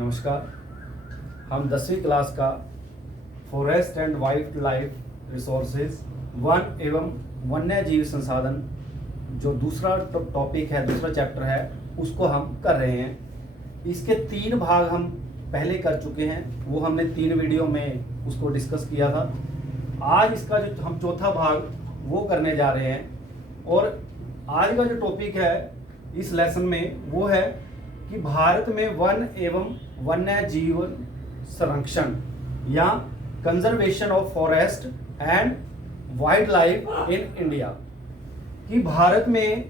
नमस्कार। हम 10वीं क्लास का forest and wild life resources one एवं वन्य जीव संसाधन जो दूसरा टॉपिक है, दूसरा चैप्टर है, उसको हम कर रहे हैं। इसके 3 भाग हम पहले कर चुके हैं, वो हमने 3 वीडियो में उसको डिस्कस किया था। आज इसका जो हम चौथा भाग वो करने जा रहे हैं। और आज का जो टॉपिक है इस लेसन में वो है कि भारत में वन एवं वन्य जीवन संरक्षण या conservation of forest and wild life in India, कि भारत में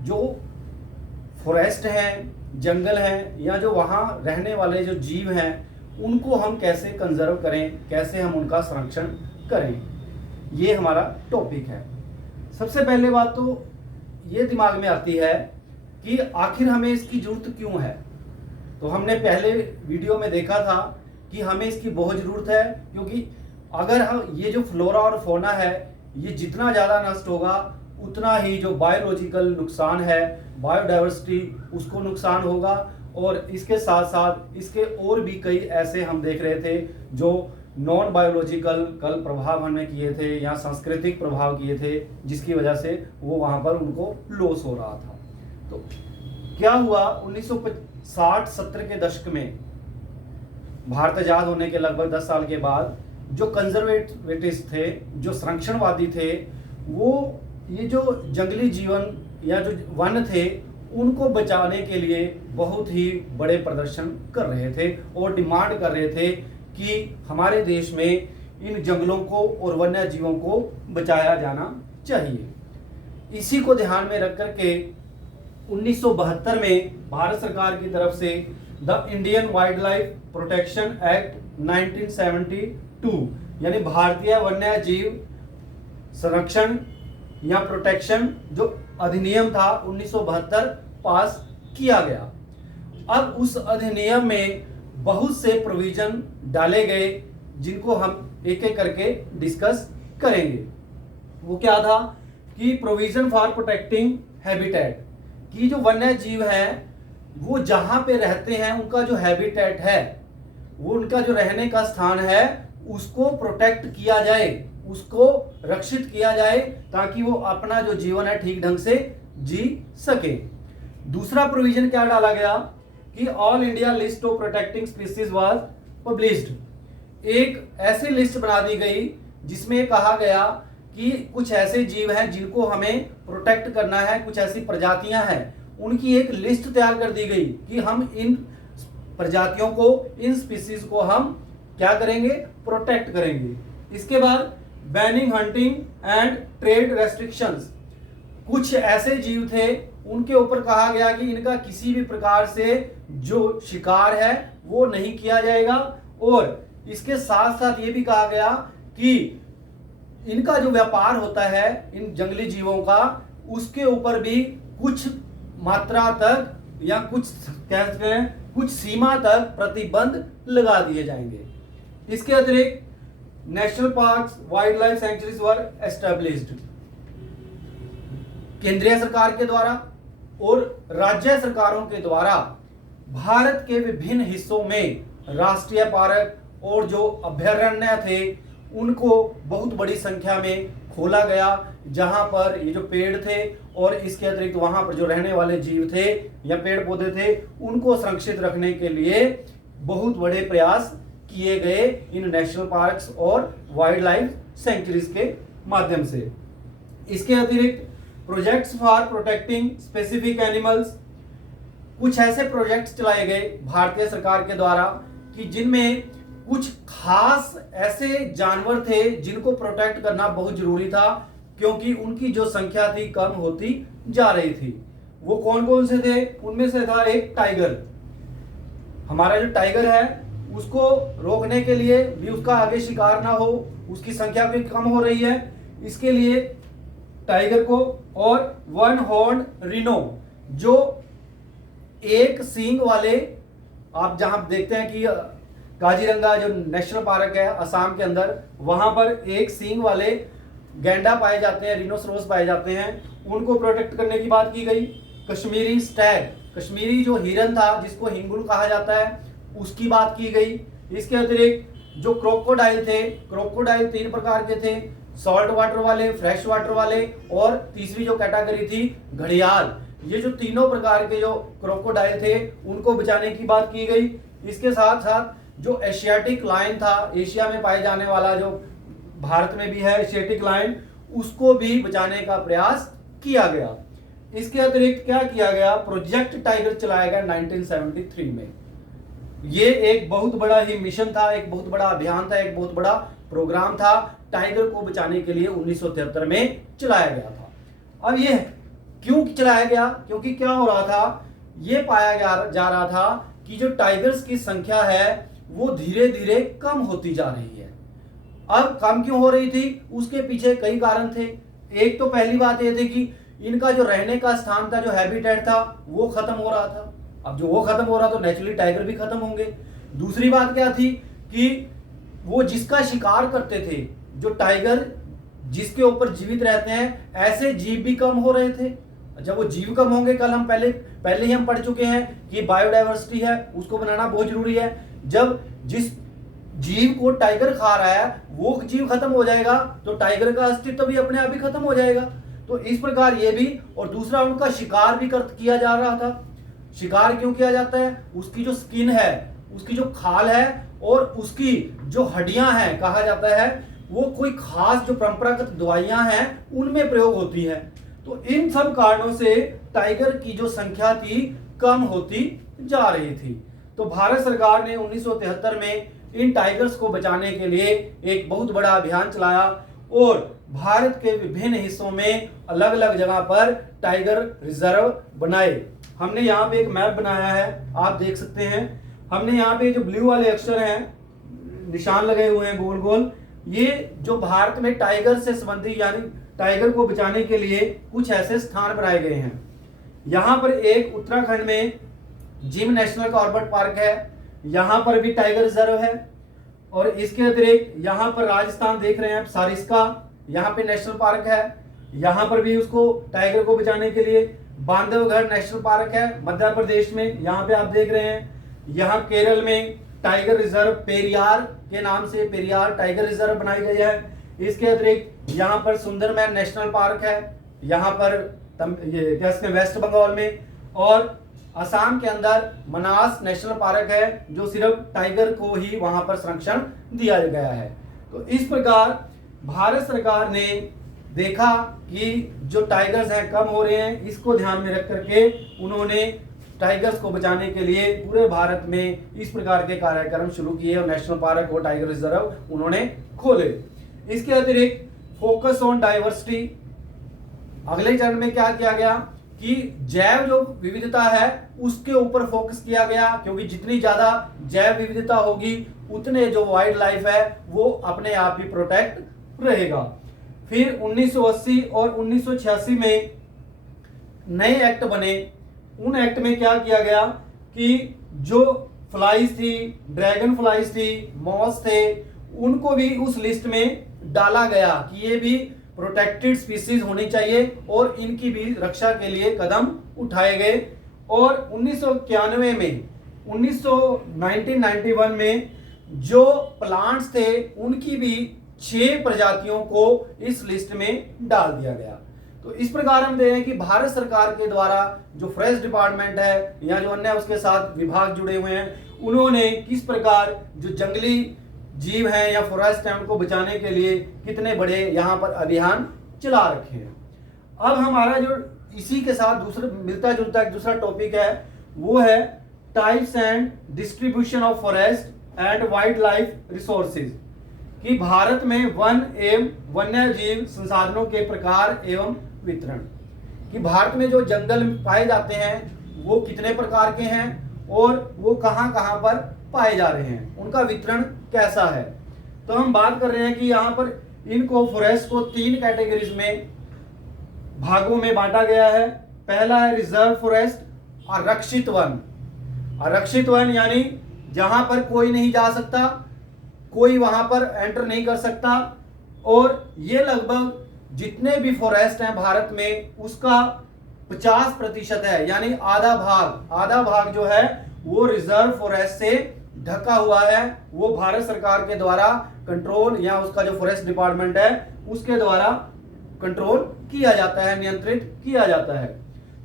जो फॉरेस्ट हैं, जंगल हैं, या जो वहाँ रहने वाले जो जीव हैं उनको हम कैसे कंजर्व करें, कैसे हम उनका संरक्षण करें, ये हमारा टॉपिक है। सबसे पहले बात तो ये दिमाग में आती है कि आखिर हमें इसकी जरूरत क्यों है। तो हमने पहले वीडियो में देखा था कि हमें इसकी बहुत ज़रूरत है, क्योंकि अगर हम ये जो फ्लोरा और फौना है ये जितना ज़्यादा नष्ट होगा उतना ही जो बायोलॉजिकल नुकसान है, बायोडाइवर्सिटी, उसको नुकसान होगा। और इसके साथ साथ इसके और भी कई ऐसे हम देख रहे थे जो नॉन बायोलॉजिकल कल प्रभाव हमने किए थे या सांस्कृतिक प्रभाव किए थे, जिसकी वजह से वो वहाँ पर उनको लॉस हो रहा था। तो क्या हुआ, 1960-70 के दशक में भारत आजाद होने के लगभग 10 साल के बाद जो कंजर्वेटिस्ट थे, जो संरक्षणवादी थे, वो ये जो जंगली जीवन या जो वन थे उनको बचाने के लिए बहुत ही बड़े प्रदर्शन कर रहे थे और डिमांड कर रहे थे कि हमारे देश में इन जंगलों को और वन्य जीवों को बचाया जाना चाहिए। इसी को ध्यान में रख कर के 1972 में भारत सरकार की तरफ से the Indian wild life protection act 1972 यानी भारतीय वन्य जीव संरक्षण या प्रोटेक्शन जो अधिनियम था 1972 पास किया गया। अब उस अधिनियम में बहुत से प्रोविजन डाले गए जिनको हम एक एक करके डिस्कस करेंगे। वो क्या था कि प्रोविजन फॉर प्रोटेक्टिंग हैबिटेट, कि जो वन्य जीव हैं वो जहां पे रहते हैं उनका जो हैबिटेट है, वो उनका जो रहने का स्थान है, उसको प्रोटेक्ट किया जाए, उसको रक्षित किया जाए ताकि वो अपना जो जीवन है ठीक ढंग से जी सके। दूसरा प्रोविजन क्या डाला गया कि all India list of protecting species was published. एक ऐसी लिस्ट बना दी गई जिसमें कहा गया कि कुछ ऐसे जीव हैं जिनको हमें प्रोटेक्ट करना है, कुछ ऐसी प्रजातियां हैं, उनकी एक लिस्ट तैयार कर दी गई कि हम इन प्रजातियों को, इन स्पीसीज को हम क्या करेंगे, प्रोटेक्ट करेंगे। इसके बाद banning hunting and trade restrictions, कुछ ऐसे जीव थे उनके ऊपर कहा गया कि इनका किसी भी प्रकार से जो शिकार है वो नहीं किया जाएगा। और इसके साथ साथ ये भी कहा गया कि इनका जो व्यापार होता है इन जंगली जीवों का, उसके ऊपर भी कुछ मात्रा तक या कुछ कहते हैं कुछ सीमा तक प्रतिबंध लगा दिए जाएंगे। इसके अतिरिक्त national parks, wildlife sanctuaries were established. केंद्रीय सरकार के द्वारा और राज्य सरकारों के द्वारा भारत के विभिन्न हिस्सों में राष्ट्रीय पार्क और जो अभयारण्य थे उनको बहुत बड़ी संख्या में खोला गया, जहां पर ये जो पेड़ थे और इसके अतिरिक्त वहां पर जो रहने वाले जीव थे या पेड़ पौधे थे उनको संरक्षित रखने के लिए बहुत बड़े प्रयास किए गए इन नेशनल पार्क्स और वाइल्ड लाइफ सेंचुरीज के माध्यम से। इसके अतिरिक्त projects for protecting specific animals, कुछ ऐसे प्रोजेक्ट्स चलाए गए भारतीय सरकार के द्वारा कि जिनमें कुछ खास ऐसे जानवर थे जिनको प्रोटेक्ट करना बहुत जरूरी था, क्योंकि उनकी जो संख्या थी कम होती जा रही थी। वो कौन कौन से थे, उनमें से था एक टाइगर। हमारा जो टाइगर है उसको रोकने के लिए भी उसका आगे शिकार ना हो, उसकी संख्या भी कम हो रही है, इसके लिए टाइगर को, और वन हॉर्न रिनो जो एक सींग वाले, आप जहां देखते हैं कि काजीरंगा जो नेशनल पार्क है असम के अंदर, वहां पर एक सींग वाले गैंडा पाए जाते हैं, रिनोसरोस पाए जाते हैं, उनको प्रोटेक्ट करने की बात की गई। कश्मीरी स्टैग, कश्मीरी जो हिरन था जिसको हिंगुल कहा जाता है, उसकी बात की गई। इसके अतिरिक्त जो क्रोकोडाइल थे, क्रोकोडाइल 3 प्रकार के थे, सॉल्ट वाटर वाले, फ्रेश वाटर वाले, और तीसरी जो कैटेगरी थी घड़ियाल। ये जो तीनों प्रकार के जो क्रोकोडाइल थे उनको बचाने की बात की गई। इसके साथ साथ जो एशियाटिक लायन था, एशिया में पाए जाने वाला, जो भारत में भी है एशियाटिक लायन, उसको भी बचाने का प्रयास किया गया। इसके अतिरिक्त क्या किया गया, प्रोजेक्ट टाइगर चलाया गया 1973 में। ये एक बहुत बड़ा ही मिशन था, एक बहुत बड़ा अभियान था, एक बहुत बड़ा प्रोग्राम था, टाइगर को बचाने के लिए 1973 में चलाया गया था। अब ये क्यों चलाया गया, क्योंकि क्या हो रहा था, ये पाया जा रहा था कि जो टाइगर्स की संख्या है वो धीरे धीरे कम होती जा रही है। अब कम क्यों हो रही थी, उसके पीछे कई कारण थे। एक तो पहली बात ये थी कि इनका जो रहने का स्थान था, जो हैबिटेट था, वो खत्म हो रहा था। अब जो वो खत्म हो रहा तो नेचुरली टाइगर भी खत्म होंगे। दूसरी बात क्या थी कि वो जिसका शिकार करते थे, जो टाइगर जिसके ऊपर जीवित रहते हैं, ऐसे जीव भी कम हो रहे थे। जब वो जीव कम होंगे, कल हम पहले ही हम पढ़ चुके हैं कि बायोडाइवर्सिटी है, उसको बनाना बहुत जरूरी है। जब जिस जीव को टाइगर खा रहा है वो जीव खत्म हो जाएगा तो टाइगर का अस्तित्व भी अपने आप ही खत्म हो जाएगा। तो इस प्रकार ये भी, और दूसरा उनका शिकार भी किया जा रहा था। शिकार क्यों किया जाता है, उसकी जो स्किन है, उसकी जो खाल है और उसकी जो हड्डियां हैं, कहा जाता है वो कोई खास जो परंपरागत दवाइयां हैं उनमें प्रयोग होती है। तो इन सब कारणों से टाइगर की जो संख्या थी कम होती जा रही थी। तो भारत सरकार ने 1973 में इन टाइगर्स को बचाने के लिए एक बहुत बड़ा अभियान चलाया और भारत के विभिन्न हिस्सों में अलग अलग जगह पर टाइगर रिजर्व बनाए। हमने यहाँ पे एक मैप बनाया है, आप देख सकते हैं। हमने यहाँ पे जो ब्लू वाले अक्षर हैं, निशान लगे हुए हैं गोल गोल, ये जो भारत में टाइगर से संबंधित यानी टाइगर को बचाने के लिए कुछ ऐसे स्थान बनाए गए हैं। यहाँ पर एक उत्तराखंड में जिम नेशनल कॉर्बेट पार्क है, यहाँ पर भी टाइगर रिजर्व है। और इसके अतिरिक्त यहाँ पर राजस्थान देख रहे हैं, सारिस्का, यहाँ पे नेशनल पार्क है, यहाँ पर भी उसको टाइगर को बचाने के लिए बांधवगढ़ नेशनल पार्क है मध्य प्रदेश में, यहाँ पे आप देख रहे हैं। यहाँ केरल में टाइगर रिजर्व पेरियार के नाम से पेरियार टाइगर रिजर्व बनाई गई है। इसके अतिरिक्त यहाँ पर सुंदरबन नेशनल पार्क है, यहाँ पर वेस्ट बंगाल में, और असम के अंदर मनास नेशनल पार्क है जो सिर्फ टाइगर को ही वहां पर संरक्षण दिया गया है। तो इस प्रकार भारत सरकार ने देखा कि जो टाइगर्स हैं कम हो रहे हैं, इसको ध्यान में रख करके उन्होंने टाइगर्स को बचाने के लिए पूरे भारत में इस प्रकार के कार्यक्रम शुरू किए और नेशनल पार्क और टाइगर रिजर्व उन्होंने खोले। इसके अतिरिक्त फोकस ऑन डाइवर्सिटी, अगले चरण में क्या किया गया कि जैव जो विविधता है उसके ऊपर फोकस किया गया, क्योंकि जितनी ज्यादा जैव विविधता होगी उतने जो वाइल्ड लाइफ है वो अपने आप ही प्रोटेक्ट रहेगा। फिर 1980 और 1986 में नए एक्ट बने। उन एक्ट में क्या किया गया कि जो फ्लाइज थी, ड्रैगन फ्लाइज थी, मॉस थे, उनको भी उस लिस्ट में डाला गया कि ये भी प्रोटेक्टेड स्पीसीज होनी चाहिए और इनकी भी रक्षा के लिए कदम उठाए गए। और 1991 में 1991 में जो प्लांट्स थे उनकी भी 6 प्रजातियों को इस लिस्ट में डाल दिया गया। तो इस प्रकार हम देखें कि भारत सरकार के द्वारा जो फॉरेस्ट डिपार्टमेंट है या जो अन्य उसके साथ विभाग जुड़े हुए हैं, उन्होंने किस प्रकार जो जंगली जीव हैं या फॉरेस्ट है उनको बचाने के लिए कितने बड़े यहाँ पर अभियान चला रखे हैं। अब हमारा जो इसी के साथ दूसरा मिलता जुलता एक दूसरा टॉपिक है वो है types and distribution of forest and wild life resources, कि भारत में वन एवं वन्य जीव संसाधनों के प्रकार एवं वितरण, कि भारत में जो जंगल पाए जाते हैं वो कितने प्रकार के हैं और वो कहां कहां पर पाए जा रहे हैं, उनका वितरण कैसा है। तो हम बात कर रहे हैं कि यहाँ पर इनको फॉरेस्ट को 3 कैटेगरीज में भागों में बांटा गया है। पहला है रिजर्व फॉरेस्ट, आरक्षित वन। आरक्षित वन यानी जहां पर कोई नहीं जा सकता, कोई वहां पर एंटर नहीं कर सकता, और ये लगभग जितने भी फॉरेस्ट हैं भारत में उसका 50% है, यानी आधा भाग जो है वो रिजर्व फॉरेस्ट से ढका हुआ है वो भारत सरकार के द्वारा कंट्रोल या उसका जो फॉरेस्ट डिपार्टमेंट है उसके द्वारा कंट्रोल किया जाता है, नियंत्रित किया जाता है।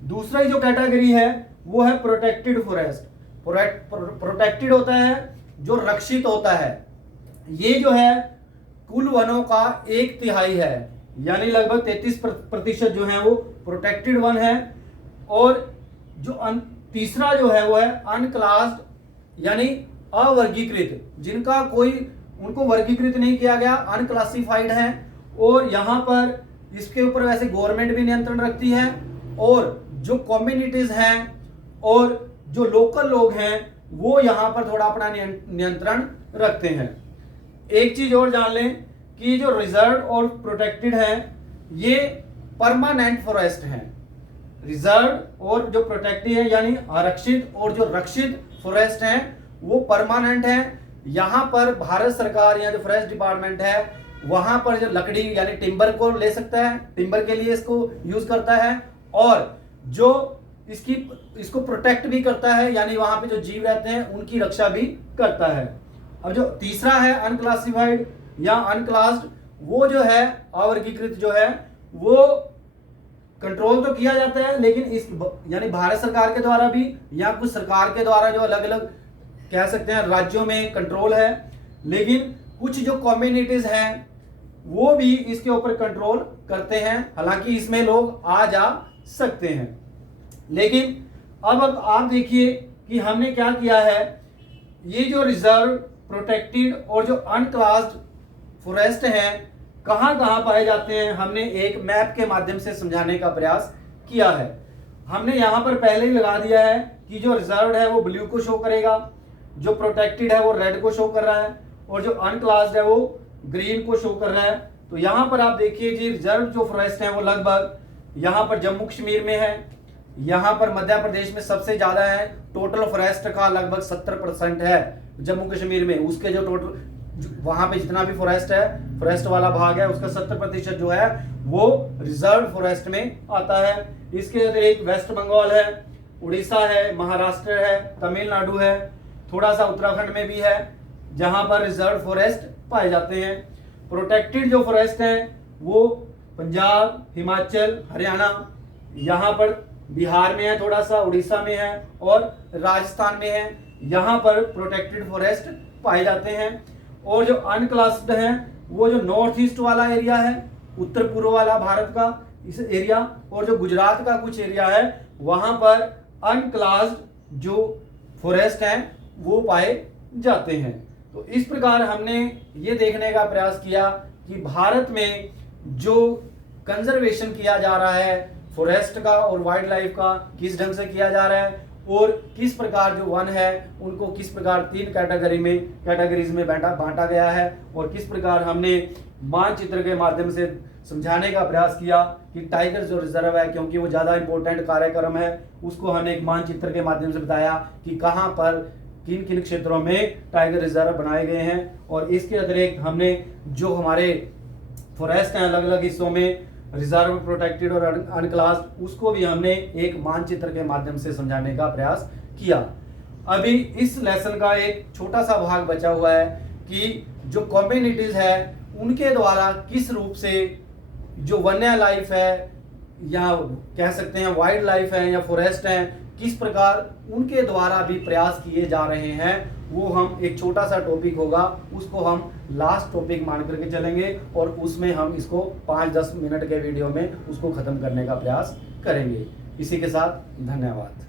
दूसरा जो कैटेगरी है वो है प्रोटेक्टेड फॉरेस्ट। प्रोटेक्टेड होता है जो रक्षित होता है। ये जो है कुल वनों का 1/3 है, यानी लगभग 33% जो है वो प्रोटेक्टेड वन है। और जो तीसरा जो है वो है अनक्लास्ड, यानी अवर्गीकृत, जिनका कोई उनको वर्गीकृत नहीं किया गया, अनक्लासिफाइड है। और यहाँ पर इसके ऊपर वैसे गवर्नमेंट भी नियंत्रण रखती है, और जो कम्युनिटीज हैं और जो लोकल लोग हैं वो यहाँ पर थोड़ा अपना नियंत्रण रखते हैं। एक चीज और जान लें कि जो रिजर्व और प्रोटेक्टेड है ये परमानेंट फॉरेस्ट हैं। रिजर्व और जो प्रोटेक्टेड है यानी आरक्षित और जो रक्षित फॉरेस्ट हैं वो परमानेंट है। यहाँ पर भारत सरकार या जो फॉरेस्ट डिपार्टमेंट है वहां पर जो लकड़ी यानी टिम्बर को ले सकता है, टिम्बर के लिए इसको यूज करता है, और जो इसको प्रोटेक्ट भी करता है, यानी वहां पे जो जीव रहते हैं उनकी रक्षा भी करता है। अब जो तीसरा है अनक्लासिफाइड या अनक्लास्ड, वो जो है अवर्गीकृत जो है वो कंट्रोल तो किया जाता है, लेकिन इस यानी भारत सरकार के द्वारा भी या कुछ सरकार के द्वारा जो अलग अलग कह सकते हैं राज्यों में कंट्रोल है, लेकिन कुछ जो कम्युनिटीज हैं वो भी इसके ऊपर कंट्रोल करते हैं। हालांकि इसमें लोग आ जा सकते हैं। लेकिन अब आप देखिए कि हमने क्या किया है, ये जो रिजर्व, प्रोटेक्टेड और जो अनक्लास्ड फॉरेस्ट हैं कहां कहां पाए जाते हैं, हमने एक मैप के माध्यम से समझाने का प्रयास किया है। हमने यहां पर पहले ही लगा दिया है कि जो रिजर्व है वो ब्लू को शो करेगा, जो प्रोटेक्टेड है वो रेड को शो कर रहा है, और जो अनक्लास्ड है वो ग्रीन को शो कर रहा है। तो यहां पर आप देखिए जी रिजर्व जो फॉरेस्ट है वो लगभग यहां पर जम्मू कश्मीर में है, यहां पर मध्य प्रदेश में सबसे ज्यादा है, टोटल फॉरेस्ट का लगभग 70% है जम्मू कश्मीर में। उसके जो टोटल वहां पे जितना भी फॉरेस्ट है, फॉरेस्ट वाला भाग है, उसका 70% जो है वो रिजर्व फॉरेस्ट में आता है। इसके अतिरिक्त वेस्ट बंगाल है, उड़ीसा है, महाराष्ट्र है, तमिलनाडु है, थोड़ा सा उत्तराखंड में भी है जहां पर रिजर्व फॉरेस्ट पाए जाते हैं। प्रोटेक्टेड जो फॉरेस्ट हैं वो पंजाब, हिमाचल, हरियाणा, यहाँ पर बिहार में है, थोड़ा सा उड़ीसा में है और राजस्थान में है, यहाँ पर प्रोटेक्टेड फॉरेस्ट पाए जाते हैं। और जो अनक्लास्ड है वो जो नॉर्थ ईस्ट वाला एरिया है, उत्तर पूर्व वाला भारत का इस एरिया, और जो गुजरात का कुछ एरिया है वहां पर अनक्लास्ड जो फॉरेस्ट हैं वो पाए जाते हैं। तो इस प्रकार हमने ये देखने का प्रयास किया कि भारत में जो कंजर्वेशन किया जा रहा है फॉरेस्ट का और वाइल्ड लाइफ का किस ढंग से किया जा रहा है, और किस प्रकार जो वन है उनको किस प्रकार 3 कैटेगरीज में बांटा गया है, और किस प्रकार हमने मानचित्र के माध्यम से समझाने का प्रयास किया कि टाइगर जो रिजर्व है, क्योंकि वो ज्यादा इंपॉर्टेंट कार्यक्रम है, उसको हमने एक मानचित्र के माध्यम से बताया कि कहां पर किन किन क्षेत्रों में टाइगर रिजर्व बनाए गए हैं। और इसके अतिरिक्त हमने जो हमारे फॉरेस्ट हैं अलग अलग हिस्सों में रिजर्व, प्रोटेक्टेड और अनक्लास्ड, उसको भी हमने एक मानचित्र के माध्यम से समझाने का प्रयास किया। अभी इस लेसन का एक छोटा सा भाग बचा हुआ है कि जो कम्युनिटीज है उनके द्वारा किस रूप से जो वन्य लाइफ है या कह सकते हैं वाइल्ड लाइफ है या फॉरेस्ट है, किस प्रकार उनके द्वारा भी प्रयास किए जा रहे हैं, वो हम एक छोटा सा टॉपिक होगा उसको हम लास्ट टॉपिक मान करके चलेंगे, और उसमें हम इसको 5-10 मिनट के वीडियो में उसको खत्म करने का प्रयास करेंगे। इसी के साथ धन्यवाद।